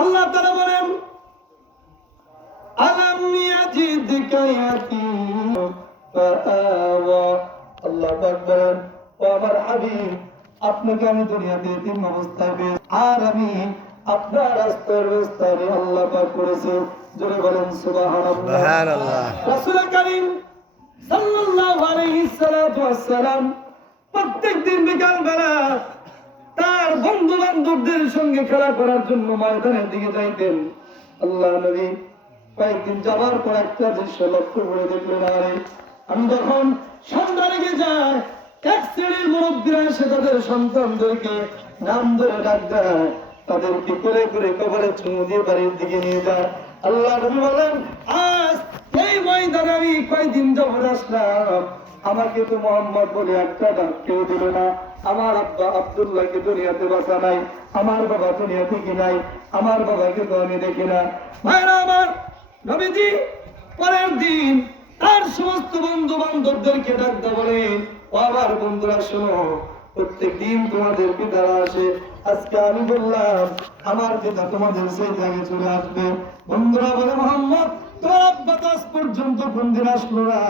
আল্লাহ তাআলা বলেন আলাম ইয়াজিদকা ইয়াতীম ফাআওয়া। আল্লাহ পাক বলেন, ও আমার হাবিব, আপনাকে আমি দুনিয়াতে এতিম অবস্থায় পেয়েছি, আর আমি আপনার রাস্তার রাস্তায় আল্লাহ পাক করেছে। জোরে বলেন সুবহানাল্লাহ। রাসূল কারীম সাল্লাল্লাহু আলাইহি ওয়াসাল্লাম প্রত্যেকদিন বিকাল বেলা তার বন্ধু বান্ধবদের সঙ্গে খেলা করার জন্য ময়দানের দিকে যাইতেন। আল্লাহ নবী কয়েকদিন যাওয়ার পর একটা দৃশ্য লক্ষ্য করে দেখলেন, আরে আমি যখন সন্ধ্যা লেগে যায়, এক শ্রেণীর মুরব্বীরা এসে তাদের সন্তানদেরকে নাম ধরে ডাক দেয়, তাদেরকে করে করে কবরে চুমু দিয়ে বাড়ির দিকে নিয়ে যায়। আল্লাহ নবী বলেন, আজ এই ময়দানে আমি কয়েকদিন যাবত আসলাম, আমাকে তো মোহাম্মদ বলে একটা ডাক কেউ দিল না। আমার আব্বা আব্দুল্লাহকে দুনিয়াতে বাঁচা নাই, আমার বাবা দুনিয়াতে কি নাই, আমার বাবাকে তো আমি দেখি না। ভাইরা আমার, নবীজি পরের দিন তার সমস্ত বন্ধু বান্ধবদেরকে ডাকতে বলেন, ও আমার বন্ধুরা শোনো, প্রত্যেক দিন তোমাদের পিতারা আসে, আজকে আমি বললাম আমার পিতা তোমাদের সেই জায়গায় চলে আসবে। বন্ধুরা বলে, মোহাম্মদ তোমার আব্বা তো আজ পর্যন্ত কোনদিন আসলো না,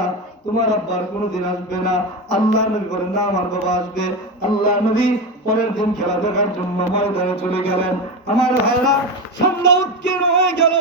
তোমার আব্বার কোনদিন আসবে না। আল্লাহ নবী বলেন, না আমার বাবা আসবে। আল্লাহ নবী পরের দিন খেলা দেখার জন্য ময়দানে চলে গেলেন। আমার ভাইরা, সন্ধ্যা উৎকীর্ণ হয়ে গেল।